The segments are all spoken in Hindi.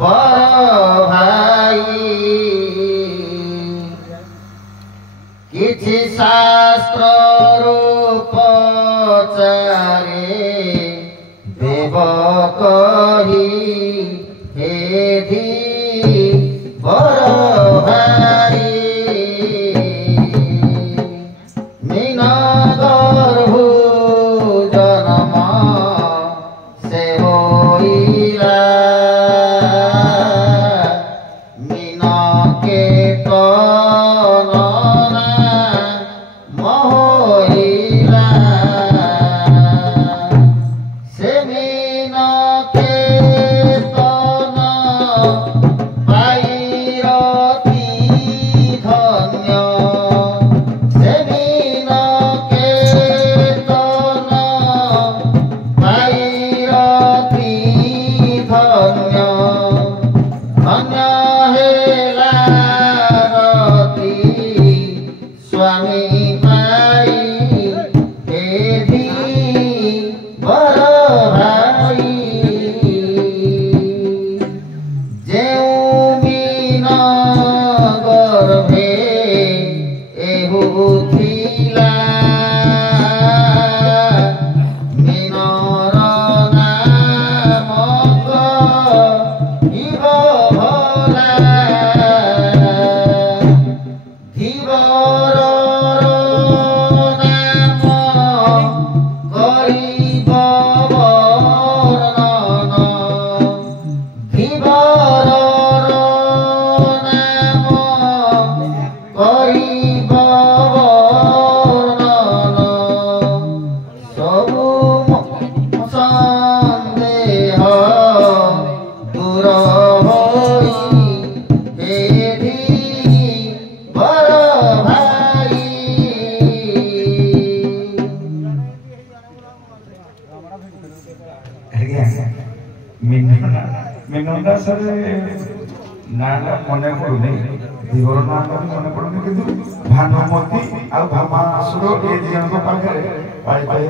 बड़ भाई किछि शास्त्र पचारे देव कही हेधि बड़ भाई मीन गर्भु जन्म से होइला मीन के तनना मोहिला से मीन के तन पाइरती धन्य से मीन के तन पाइरती धन्य धन्य हेला रति स्वामी पाई हेधि बड़ भाई जेउ मीन गर्भे एहु थिला मीनर नाम कहिब भला धीवर नाम करिब वर्णन धीवर नाम करिब वर्णन सबु सन्देह दूर होई हेधि बड़ भाई ମିନନ୍ଦା ସାର୍ ନାଁଟା ମନେ ପଡୁନି ଦିବର ନାଁଟା ବି ମନେ ପଡୁନି କିନ୍ତୁ ଭାନୁମତୀ ଆଉ ଭାମାସୁର ଏ ଦିଜଣଙ୍କ ପାଖରେ ପାଳି ପାଳି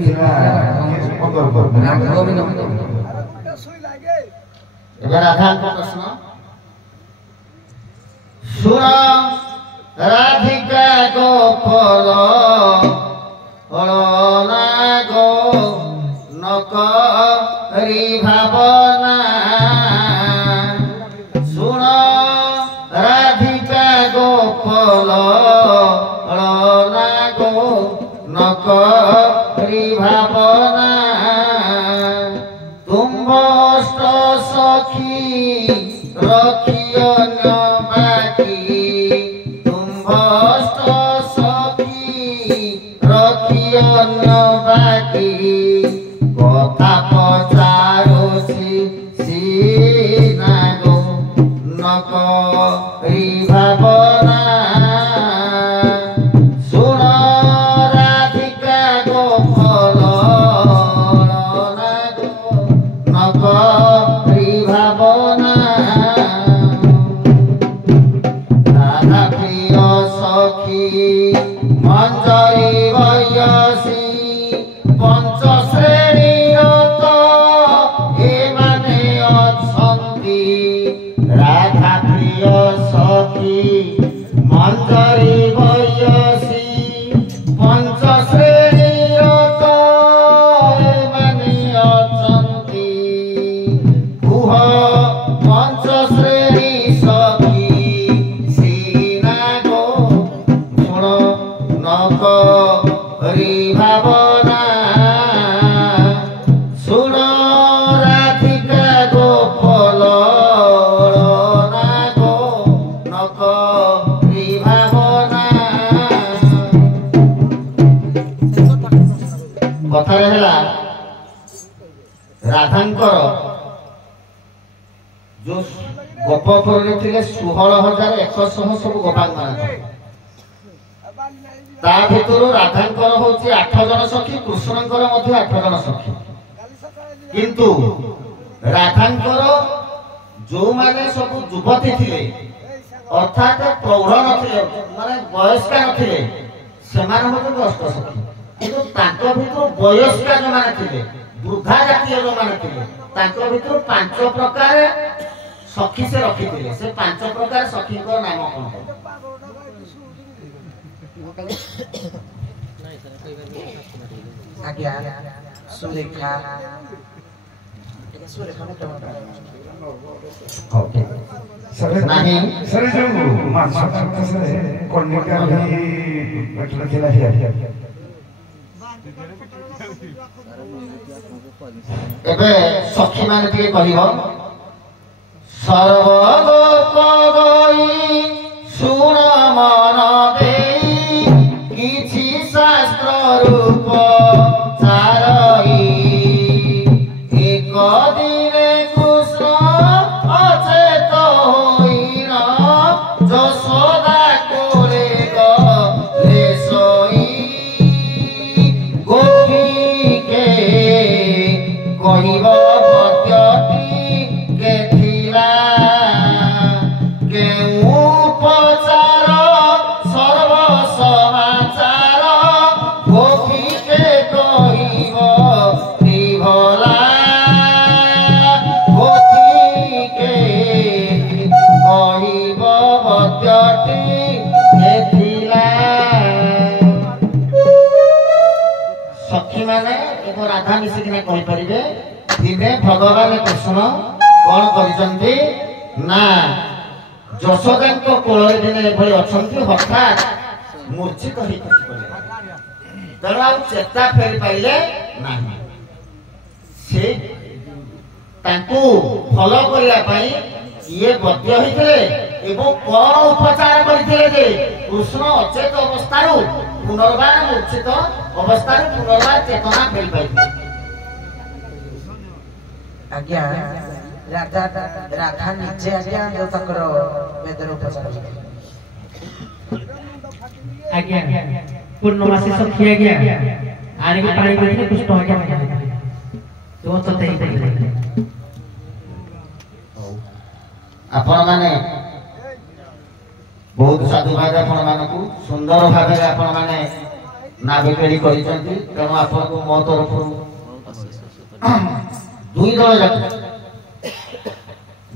ଥିଲା 15 ଏବେ ରାଧାଙ୍କ ପ୍ରଶ୍ନ ଶୁଣ ରାଧିକା ଗୋପଲ ହଳନା ଗो ନକରି ଭାବନା ଶୁଣ ରାଧିକା ଗୋପଲ ହଳନା ଗो ନକରି ଭାବନା ତୁମ୍ଭଷ୍ଟ ସଖୀ ରଖିଅନ ବାକି ତୁମ୍ଭଷ୍ଟ ସଖୀ ରଖିଅନ ବାକି କଥା ପଚାରୁଛି ସିନା ଗো ନକରି ଭାବନା ଶୁଣ ରାଧିକା ଗୋପଲ ନକରି ଭାବନା ରାଧା ପ୍ରିୟ ସଖୀ ମଞ୍ଜରୀ ବୟସୀ ପଞ୍ଚ ଶ୍ରେଣୀର ତ ଏମାନେ ଅଛନ୍ତି ରାଧା ପ୍ରିୟ ସଖୀ ମଞ୍ଜରୀ ବୟସୀ ପଞ୍ଚ ଶ୍ରେଣୀର ତ ଏମାନେ ଅଛନ୍ତି କୁହ ପଞ୍ଚ ଶ୍ରେଣୀ ସଖୀ ସିନା ଗো ଶୁଣ ନକରି ଭାବନା ଶୁଣ ରାଧିକା ଗୋପଲ ହଳନା ଗো ନକରି ଭାବନା କଥାରେ ହେଲା ରାଧାଙ୍କର ଯୋଉ ଗୋପପୁରରେ ଥିଲେ 16,100 ସବୁ ଗୋପାଙ୍ଗନା ତା ଭିତରୁ ରାଧାଙ୍କର ହଉଛି 8 ଜଣ ସଖୀ କୃଷ୍ଣଙ୍କର ମଧ୍ୟ 8 ଜଣ ସଖୀ କିନ୍ତୁ ରାଧାଙ୍କର ଯୋଉମାନେ ସବୁ ଯୁବତୀ ଥିଲେ ଅର୍ଥାତ୍ ପ୍ରୌଢ଼ ନଥିଲେ ମାନେ ବୟସ୍କା ନଥିଲେ ସେମାନେ ହଉଛନ୍ତି ଅଷ୍ଟସଖୀ କିନ୍ତୁ ତାଙ୍କ ଭିତରୁ ବୟସ୍କା ଯୋଉମାନେ ଥିଲେ ବୃଦ୍ଧା ଜାତୀୟ ଯୋଉମାନେ ଥିଲେ तांको भितर 5 प्रकार सखी से रखिथिले से 5 प्रकार सखी को नाम कोन आज्ञा सुरेखा ओके सर नहीं सर जो मानस सर कन्या भी मतलब खेला है एबे सखी माने टिके कहिबो सर्वलोक गई सुन मन देई किछि शास्त्र रूप चारई एक दिने कृष्ण अचेत होइन जसोदा कोले गले सोई गोपीके कहिब पत्यटी के थिला के उपचार सर्व समाचार गोपीके कहिब त्रिभला गोपीके कहिब पत्यटी के थिला सखी माने एक राधा मिसिकिना कहि परिबे दिने भगवान कृष्ण कोन करिसंती ना यशोदांको कोଳରେ दिने एभଳି अछंती हठात मूर्छित होई खसि पड़े तेणु आ चेता फेरी पाइले नाही से तांकू फॉलो करिया पई ये बद्य होइथिले एवं कोन उपचार करिथिले जे कृष्ण अचेत अवस्थारू पुनर्बार मूर्छित अवस्थारू पुनर्बार चेतना फेरी पाइथिले आज्ञा राधा राधा निजे आज्ञा जो तकर वेदर उपचार आज्ञा पूर्णमासी सखी आज्ञा आने के पानी में कुछ तो आज्ञा तो तई तई आपण माने बहुत साधुवाद आपण मानकू सुंदर भाबे आपण माने नाविकेडी करिसंती तेणु आपण को मो तरफ दुई दल जाक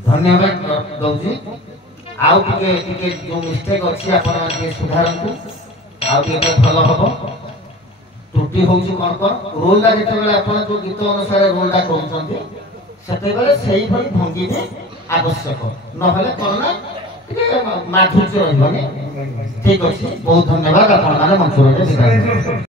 धन्यवाद दउची आउ टिके जो मिस्टेक अछि आपण माने सुधारंतु आउ टिके भलो हबो त्रुटि होउची कोन रोल ला जेते बेले आपण जो गीत अनुसार रोल ला करूछंती सेते बेले सेही भली भंगी में आवश्यक नहले कोना टिके माधुर्य रहबनी ठीक अछि बहुत धन्यवाद आपण माने मंचुर